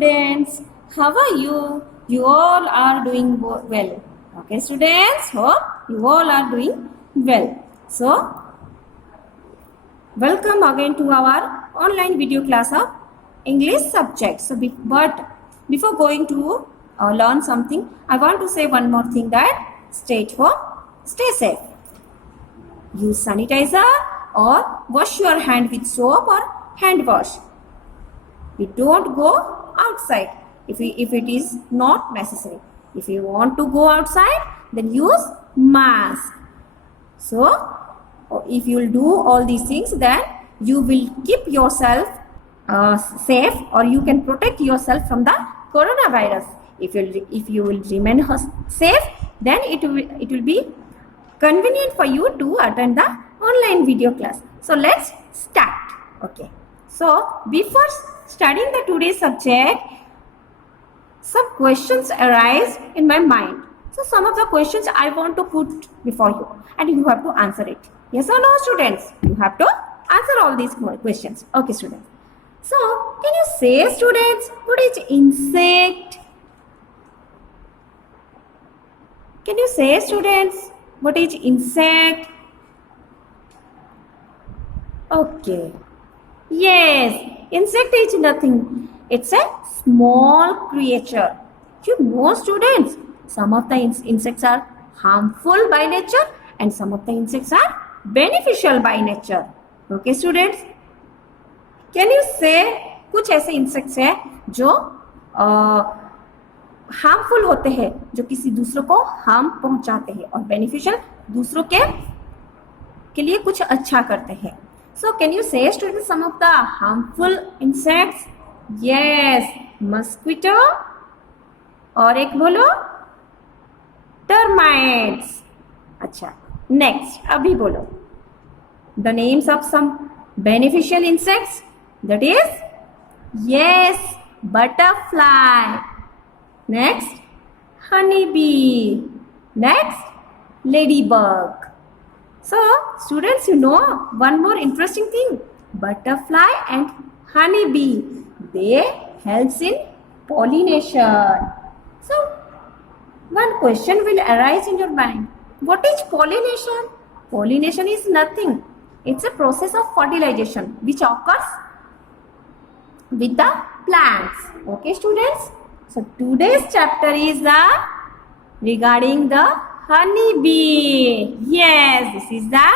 students. How are you? You all are doing well. Okay, students. Hope you all are doing well. So, welcome again to our online video class of English subject. So, but before going to learn something, I want to say one more thing that stay at home, stay safe. Use sanitizer or wash your hand with soap or hand wash. We don't go outside if it is not necessary. If you want to go outside, then use mask. So, if you will do all these things, then you will keep yourself safe, or you can protect yourself from the coronavirus. If you will remain safe, then it will be convenient for you to attend the online video class. So let's start. Okay. So before studying the today's subject, some questions arise in my mind. So some of the questions I want to put before you, and you have to answer it. Yes or no, students? You have to answer all these questions. Okay, students. So can you say, students, what is insect? Can you say, students, what is insect? Okay. Yes, insect is nothing. It's a small creature. You know, students, some of the insects are harmful by nature and some of the insects are beneficial by nature. Okay, students? Can you say कुछ ऐसे insects हैं जो harmful होते हैं, जो किसी दूसरों को हार्म पहुंचाते हैं, और बेनिफिशियल दूसरों के लिए कुछ अच्छा करते हैं. So can you say, students, some of the harmful insects? Yes, mosquito. और एक बोलो, termites. अच्छा, next अभी बोलो the names of some beneficial insects. That is, yes, butterfly. Next, honeybee. Next, ladybug. So, students, you know one more interesting thing. Butterfly and honeybee, they helps in pollination. So, one question will arise in your mind. What is pollination? Pollination is nothing. It's a process of fertilization which occurs with the plants. Okay, students? So today's chapter is regarding the honeybee. Yes, this is the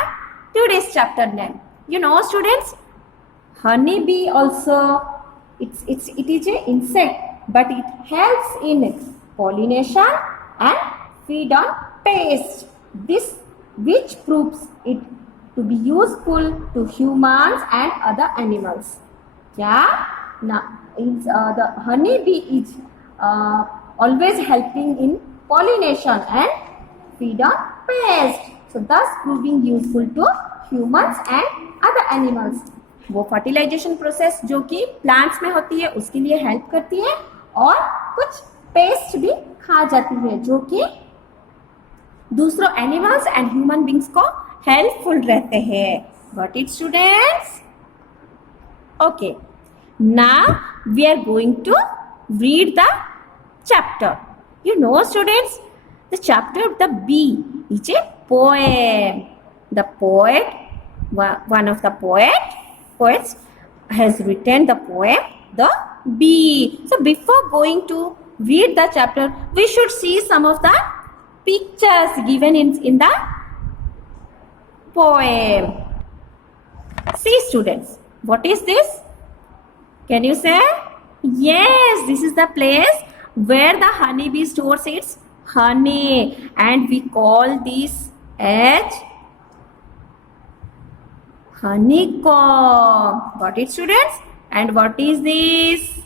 today's chapter name. You know, students, honeybee also it is an insect, but it helps in pollination and feed on pests. This which proves it to be useful to humans and other animals. Yeah. Now, the honeybee is always helping in pollination and feed on pests, so thus proving useful to humans and other animals. वो fertilisation process जो कि plants में होती है उसके लिए help करती है, और कुछ पेस्ट भी खा जाती है जो कि दूसरों एनिमल्स एंड ह्यूमन बींग्स को हेल्पफुल रहते हैं. Got it, students? Okay. Now we are going to read the chapter. You know, students, the chapter of the bee is a poem. The poet, one of the poets has written the poem The Bee. So before going to read the chapter, we should see some of the pictures given in the poem. See, students, what is this? Can you say? Yes, this is the place where the honeybee stores its honey, and we call this as honeycomb. Got it, students? And what is this?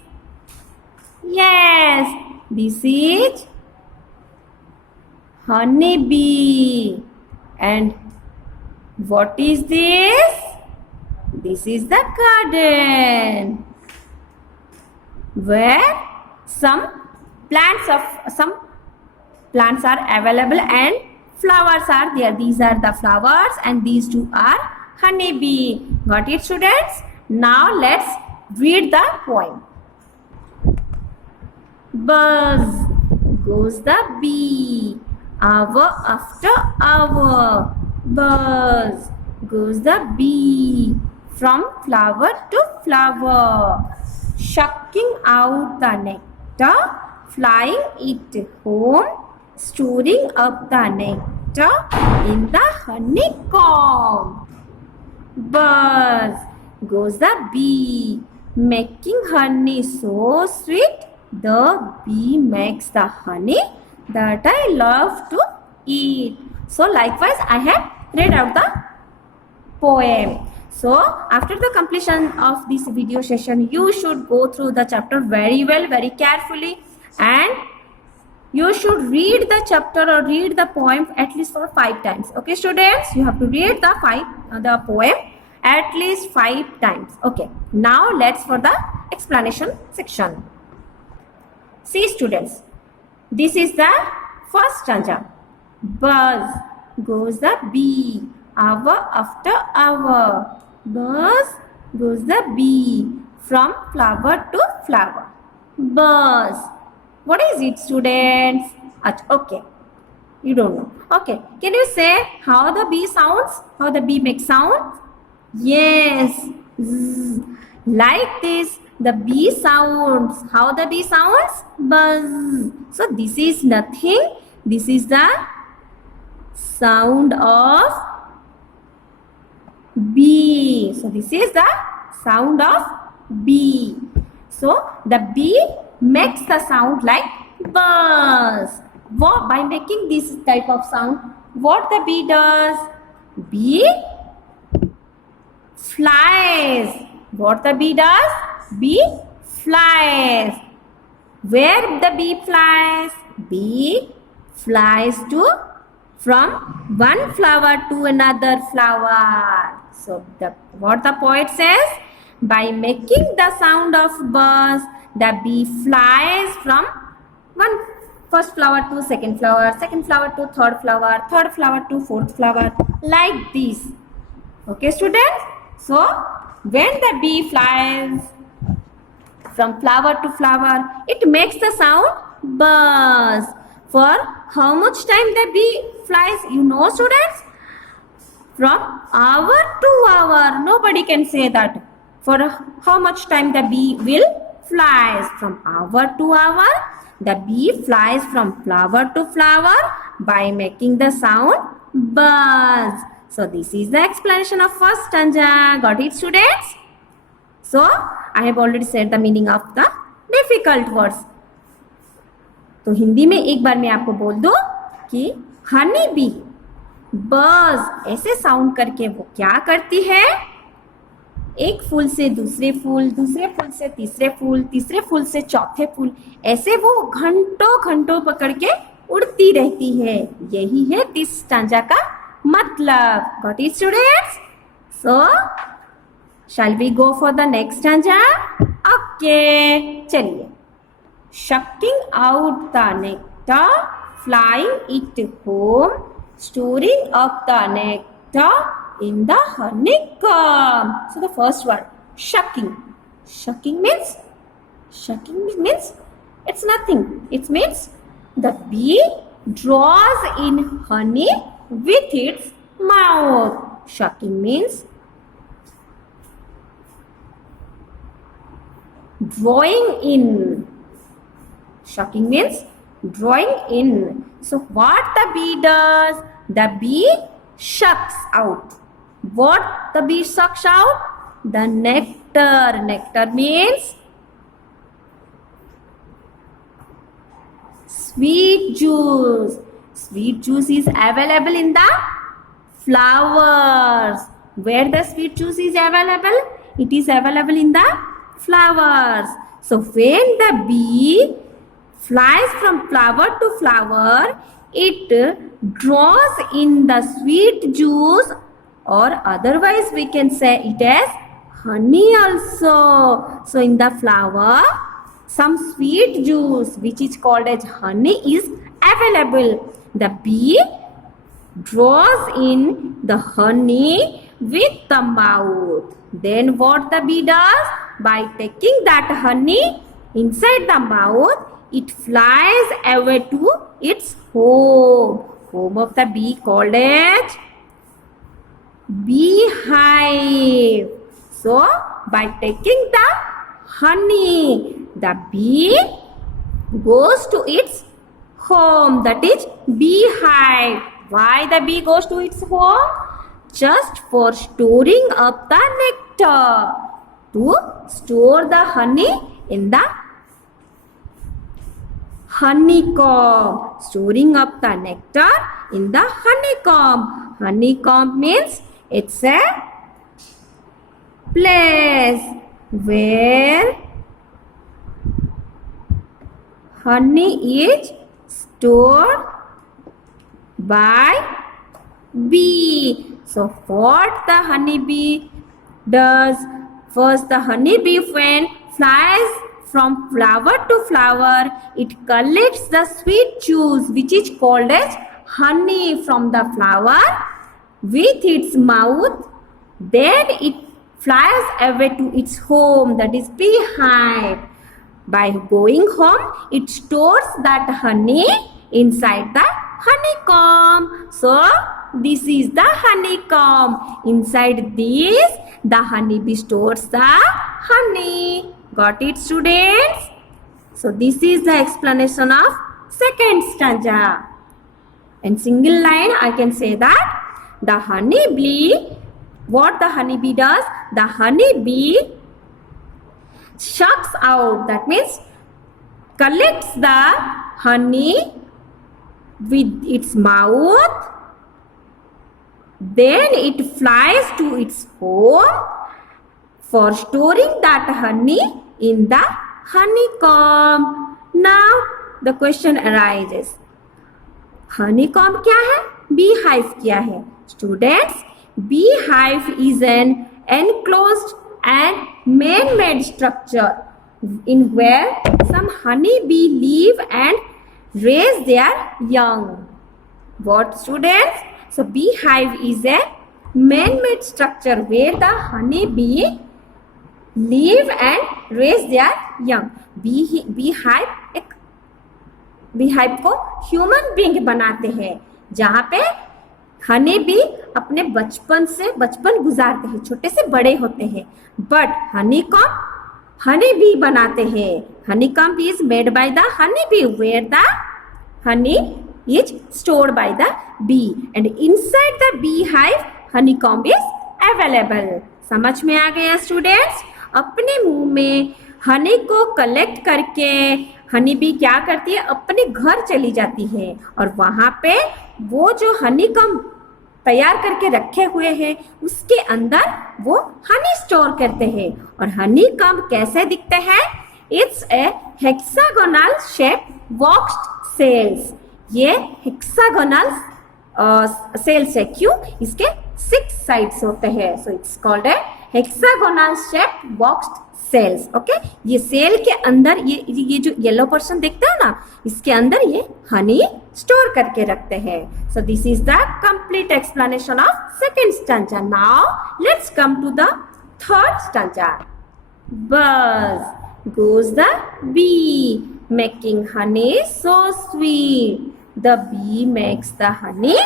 Yes, this is honeybee. And what is this? This is the garden, where some plants are available and flowers are there. These are the flowers and these two are honeybee. bee. Got it, students? Now let's read the poem. Buzz goes the bee. Hour after hour. Buzz goes the bee. From flower to flower. Sucking out the nectar. Flying it home. Storing up the nectar in the honeycomb. Buzz goes the bee, making honey so sweet. The bee makes the honey that I love to eat. So likewise, I have read out the poem. So after the completion of this video session, you should go through the chapter very well, very carefully, and you should read the chapter or read the poem at least for 5 times. Okay, students, you have to read the poem at least 5 times. Okay, now let's for the explanation section. See, students, this is the first stanza. Buzz goes the bee, hour after hour. Buzz goes the bee, from flower to flower. Buzz. What is it, students? Okay, you don't know. Okay, can you say how the bee sounds? How the bee makes sound? Yes, zzz. Like this, the bee sounds. How the bee sounds? Buzz. So this is nothing. This is the sound of bee. So this is the sound of bee. So the bee makes the sound like buzz. By making this type of sound, what the bee does? Bee flies. What the bee does? Bee flies. Where the bee flies? Bee flies from one flower to another flower. So what the poet says? By making the sound of buzz, the bee flies from first flower to second flower to third flower to fourth flower, like this. Okay, students? So when the bee flies from flower to flower, it makes the sound buzz. For how much time the bee flies? You know, students? From hour to hour. Nobody can say that. For how much time the bee will flies? From hour to hour. The bee flies from flower to flower by making the sound buzz. So this is the explanation of first stanza. Got it, students? So I have already said the meaning of the difficult words. तो हिंदी में एक बार मैं आपको बोल दूं कि honey bee बज ऐसे साउंड करके वो क्या करती है? एक फूल से दूसरे फूल से तीसरे फूल से चौथे फूल, ऐसे वो घंटों पकड़ के उड़ती रहती है. यही है दिस स्टांजा का मतलब. Got it, students? So shall we go for the next stanza? Okay, चलिए. Sucking out the nectar, flying it home, storing up the nectar in the honeycomb. So the first word, shucking. Shucking means it's nothing. It means the bee draws in honey with its mouth. Shucking means drawing in. Shucking means drawing in. So what the bee does? The bee sucks out. What the bee sucks out? The nectar. Nectar means sweet juice. Sweet juice is available in the flowers. Where the sweet juice is available? It is available in the flowers. So when the bee flies from flower to flower, it draws in the sweet juice, or otherwise we can say it as honey also. So in the flower, some sweet juice which is called as honey is available. The bee draws in the honey with the mouth. Then what the bee does? By taking that honey inside the mouth, it flies away to its home. Home of the bee called as beehive. So, by taking the honey, the bee goes to its home, that is beehive. Why the bee goes to its home? Just for storing up the nectar, to store the honey in the honeycomb, storing up the nectar in the honeycomb. Honeycomb means it's a place where honey is stored by bee. So what the honeybee does? First, the honeybee when flies from flower to flower, it collects the sweet juice which is called as honey from the flower with its mouth. Then it flies away to its home, that is beehive. By going home, it stores that honey inside the honeycomb. So, this is the honeycomb. Inside this, the honeybee stores the honey. Got it, students? So, this is the explanation of second stanza. In single line, I can say that the honeybee, what the honeybee does? The honeybee sucks out, that means collects the honey with its mouth. Then it flies to its home for storing that honey in the honeycomb. Now the question arises, honeycomb क्या है? Beehive क्या है? Students, beehive is an enclosed and man-made structure in where some honeybee live and raise their young. What, students? So beehive is a man-made structure where the honeybee live and raise their young. beehive को human being बनाते हैं जहाँ पे honey bee अपने बचपन गुजारते हैं, छोटे से बड़े होते हैं. बट हनी बी बनाते हैं. honeycomb is made by the honey bee where the honey is stored by the bee and inside the beehive honeycomb is available. समझ में आ गया स्टूडेंट्स? अपने मुंह में हनी को कलेक्ट करके हनी बी क्या करती है? अपने घर चली जाती है और वहां पे वो जो हनीकॉम्ब तैयार करके रखे हुए हैं उसके अंदर वो हनी स्टोर करते हैं. और हनीकॉम्ब कैसे दिखते हैं? It's a hexagonal shape boxed cells. ये हेक्सागोनल सेल्स है. क्यों? इसके 6 साइड्स होते हैं. So it's called a hexagonal shape boxed cells. Okay, ये सेल के अंदर ये जो येलो पोर्शन देखते हो ना, इसके अंदर ये हनी स्टोर करके रखते हैं. So this is the complete explanation of second stanza. Now let's come to the third stanza. Buzz goes the bee, making honey so sweet. The bee makes the honey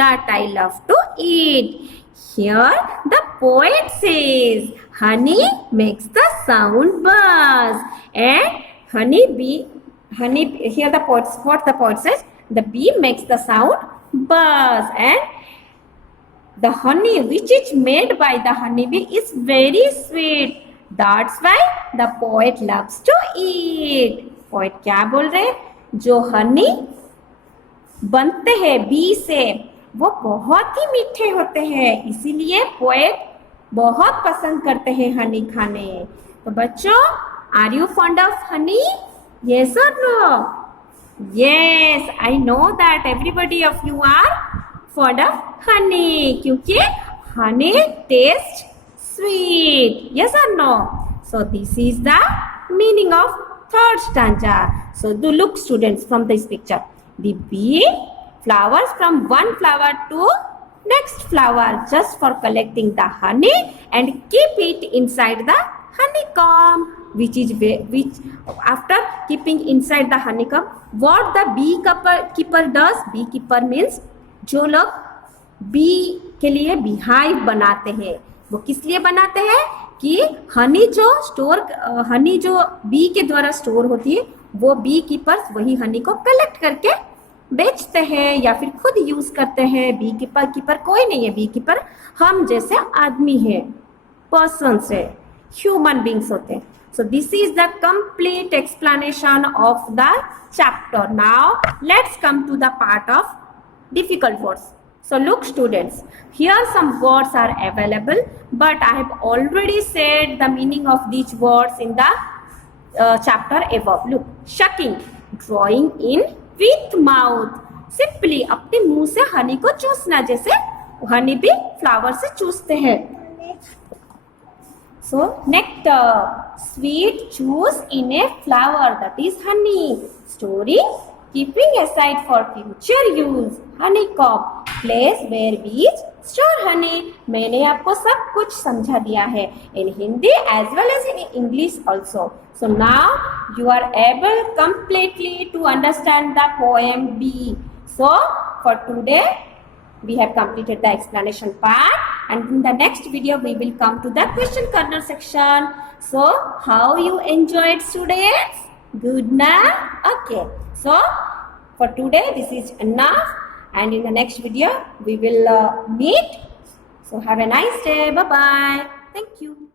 that I love to eat. Here the poet says, honey makes the sound buzz. And here the poet, what the poet says, the bee makes the sound buzz. And the honey which is made by the honeybee is very sweet. That's why the poet loves to eat. Poet क्या बोल रहे? जो हनी बनते हैं B से वो बहुत ही मीठे होते हैं, इसीलिए पोएट बहुत पसंद करते हैं हनी खाने. तो बच्चों, are you fond of honey? Yes और no? Yes, I know that everybody of you are fond of honey क्योंकि honey taste sweet. Yes or no? So this is the meaning of third stanza. So do look students from this picture. The bee flowers from one flower to next flower just for collecting the honey and keep it inside the honeycomb. which after keeping inside the honeycomb, what the beekeeper does, beekeeper means जो लोग B के लिए beehive बनाते हैं, वो किस लिए बनाते हैं कि हनी जो बी के द्वारा स्टोर होती है, वो बी कीपर्स वही हनी को कलेक्ट करके बेचते हैं या फिर खुद यूज करते हैं। बी कीपर कोई नहीं है, बी कीपर हम जैसे आदमी है, पर्सन्स है, ह्यूमन बींग्स होते हैं। So this is the complete explanation of the chapter. Now let's come to the part of difficult words. So look students, here some words are available, but I have already said the meaning of these words in the chapter above. Look, shucking, drawing in with mouth, simply अपने मुंह से हनी को चूसना, जैसे हनी भी flower से चूसते हैं। So nectar, sweet juice in a flower, that is honey. Storing, keeping aside for future use, honeycomb, place where bees store honey. मैंने आपको सब कुछ समझा दिया है in Hindi as well as in English also. So now you are able completely to understand the poem B. So for today we have completed the explanation part, and in the next video we will come to the question corner section. So how you enjoyed students? Good now? Okay. So for today this is enough, and in the next video we will meet. So have a nice day. Bye bye. Thank you.